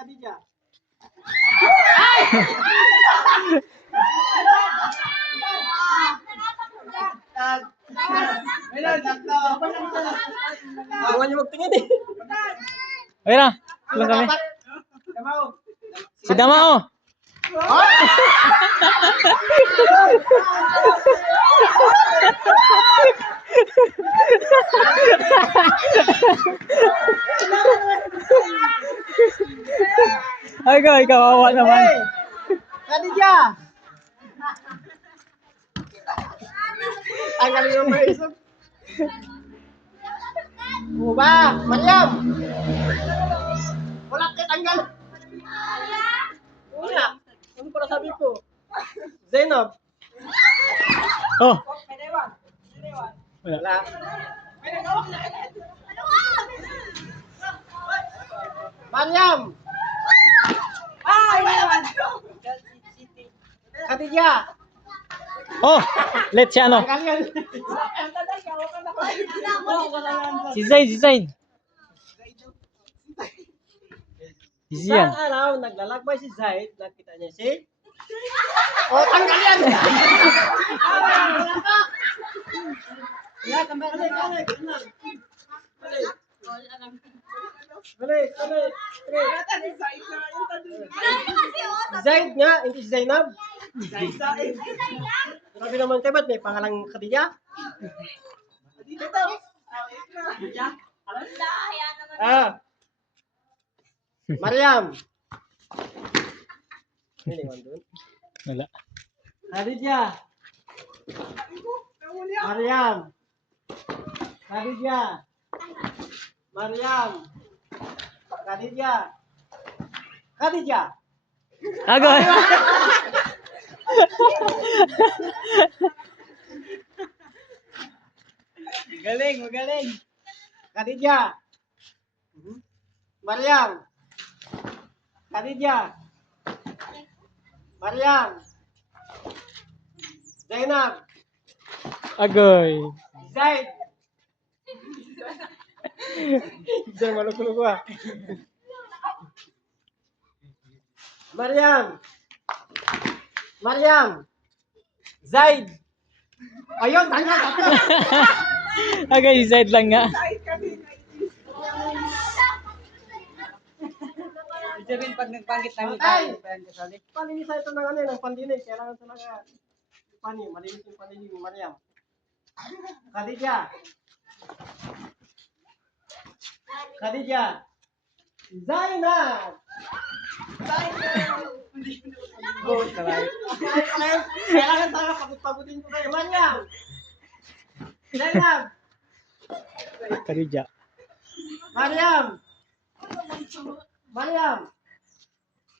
Khadijah. Huwag niyo magtingin eh. Ayun na. Tulong kami. Si Damao. Ay, ikaw, awa naman. Khadijah. Tanggalin yung bracelet. Ba, Mariam. Wala kayo tanggal. Wala. Ano pala sabi ko? Zainab. Oh. Wala. Mariam. Khadijah. Oh, let's siya ano. Tanggalin. Si Zaid. Si Isang yan. araw, naglalakbay si Zaid. Nakita niya si... Oh, tanggal yan! Balik. Zaid nga, hindi si Zainab. Grabe naman kayo, ba't may pangalang Khadijah? Mariam. Ini doon. Wala. Khadijah. Mariam. Khadijah. Mariam. Khadijah. Agoy. Magaling. Khadijah. Mariam. Khadijah. Mariam. Zainab. Agoy. Zaid. Jangan malu-malu gua. Mariam. Zaid. Ayun, tanggal satu. Agoy, si Zaid lang nga. Sabihin pag nagpanggit ng Ay! kasali. Palinis sa ito ng ano, ng pandinig. Kailangan talaga malinis yung pandinig ni Mariam. Khadijah. Zainab. Good, kalay. Kailangan talaga pagod-pagodin ko kayo. Mariam. Zainab. Khadijah. Mariam.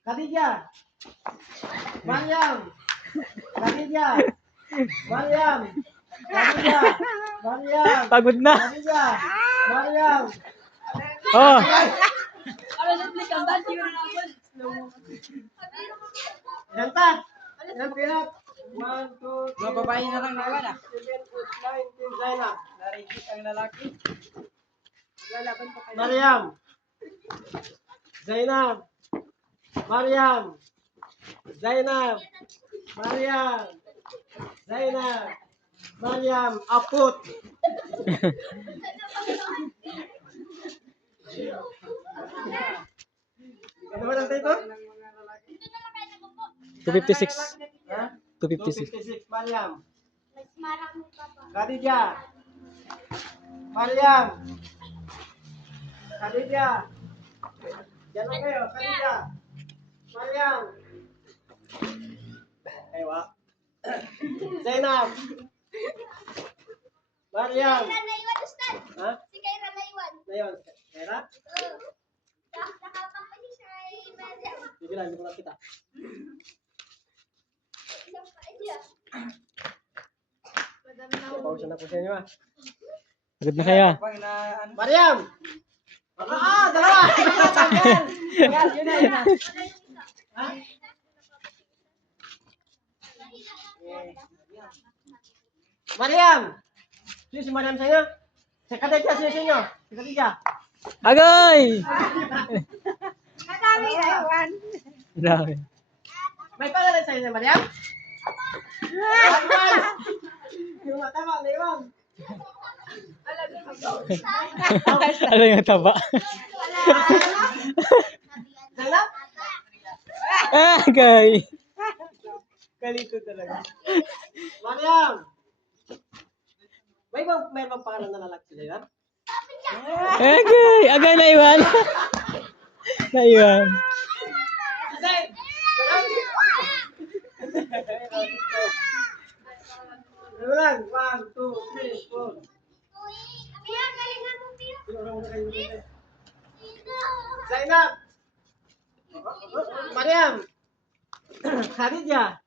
Khadijah. Mariam. Pagod na. Khadijah. Mariam. Oh. Ilan pa? Ilan pinat? 1, 2, 3, Mga babae na lang naman 7, 8, ah. 9, 10, Zainab. Narigit ang lalaki. Lalaban pa kayo. Mariam. Zainab. Mariam. Aput. Ano ba natin ito? 256. Ha? 256. 256, Mariam. Khadijah. Mariam. Diyan lang kayo, Khadijah. Mariam. Ewa. Zainab. Mariam. Ha? Ngayon, Kera? Sige lang, hindi ko nakita. Pausan na po sa inyo ah. Pagod na kaya. Pag na ano. Mariam! Dalawa! Yun na. Ha? Mariam! Sino si Mariam sa inyo? Si Khadijah, sino sa inyo? Si Khadijah. Agoy! Madami kayo. One. Dami. May pangalan sa'yo si Mariam? Iwan! Yung matama na Iwan. Ano yung taba? Zainab? Ah, gay. Kalito talaga. Mariam! May bang pangalan na lalaki si Zainab? Okay, agay na iwan. Naiwan. Zain! Ulan! 1, 2, 3, 4. Zainab! Mariam! Khadijah!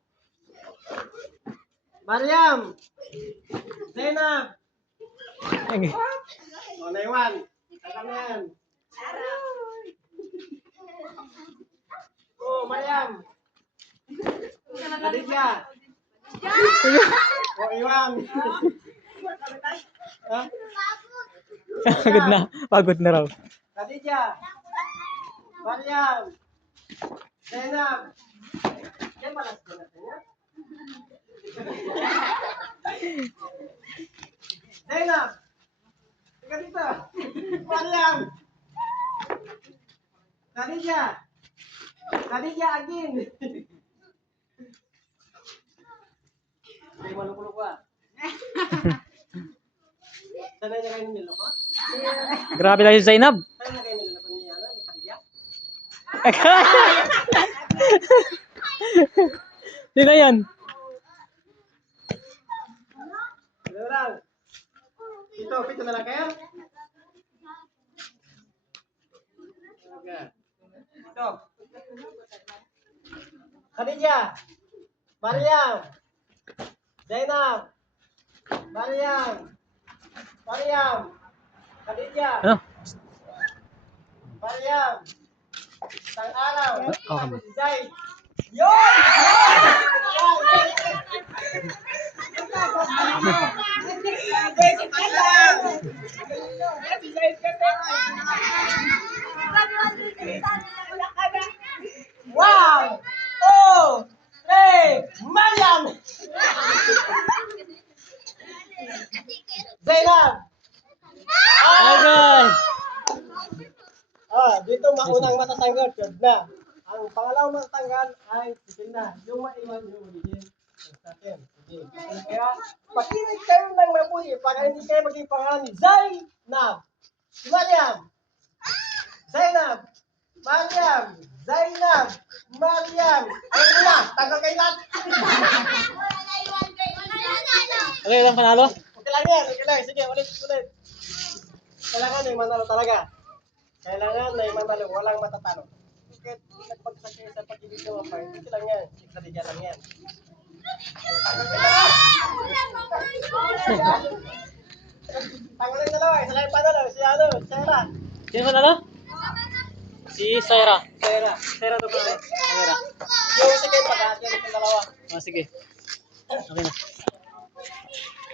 Mariam! Zainab! Okay. O, naiwan. Alam na yan. Oh, Mariam! Khadijah! O, iwan. Ha? Pagod na. Pagod na raw. Khadijah! Mariam! Zainab! Yan malas ko natin yan. Zainab! Tika dito! Mariam! Khadijah! Khadijah again! May malukulok ba? Sanay na kayo niloko? Grabe lang si Zainab. Sanay na kayo niloko ni Khadijah? Sino yan? Ano lang? Pito na lang kayo? Okay. Ito. Khadijah! Mariam! Zainab! Mariam! Mariam! Khadijah! Ano? Mariam! Isang araw! Okay. Si Zaid! Yun! One, two, three, Mariam! Zainab! Okay. Dito maunang matatanggal, third na. Ang pangalawang matatanggal ay sige na. Yung maiwan yung magiging sa akin. Sige. Kaya, pakinig kayo ng mabuti para hindi kayo maging pangalan ni Zainab. Si Mariam. Zainab. Mariam. Zainab. Mariam. Ayun na, tanggal kayo lahat. Okay lang panalo? Okay lang yan, okay lang. Sige, ulit. Kailangan may manalo talaga. Kailangan may manalo, walang matatalo. Bakit nagpagsakay sa pag-ibig ng mga hindi lang yan. Khadijah lang yan. Tanggalin na lang, isa lang yung panalo. Si Sarah. Sino panalo? Si Saira. Sarah to panalo. Saira. Yung isa kayo pag-aakyan ng dalawa. Oh, sige. Okay na.